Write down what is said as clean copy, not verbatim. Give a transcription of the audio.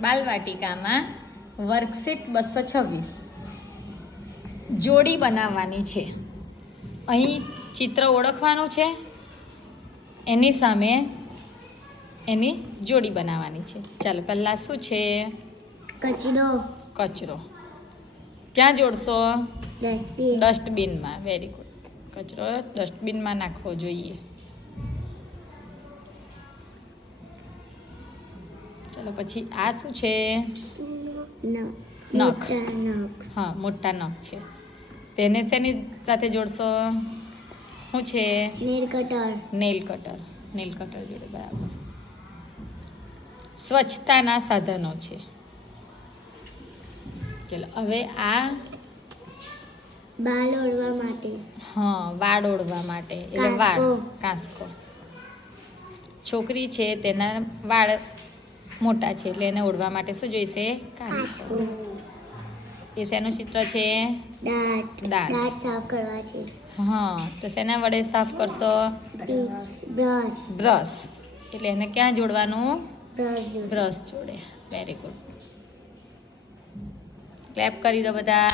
બાલવાટિકામાં worksheet 226 જોડી બનાવવાની છે. અહીં ચિત્ર ઓળખવાનું છે, એની સામે એની જોડી બનાવવાની છે. ચાલો પહેલાં શું છે? કચરો. ક્યાં જોડશો? ડસ્ટબિનમાં. Very good. કચરો ડસ્ટબિનમાં નાખવો જોઈએ. ચાલો પછી આ શું છે? નખ. હા, મોટા નખ છે. તેને શેની સાથે જોડશો? શું છે? નેલ કટર જોડે. બરાબર. સ્વચ્છતાના સાધનો છે. ચલો હવે આ વાળ ઓળવા માટે. હા, વાળ ઓળવા માટે. એટલે વાળ કાંસકો. છોકરી છે તેના વાળ મોટા છે એટલે એને ઓળવા માટે શું જોઈશે? કાંસકો. એ શેનું ચિત્ર છે? દાંત સાફ કરવા છે. હા, તો શેના વડે સાફ કરશો? બ્રશ. એટલે એને ક્યાં જોડવાનું? બ્રશ જોડે. Very good. ક્લેપ કરી દો બધા.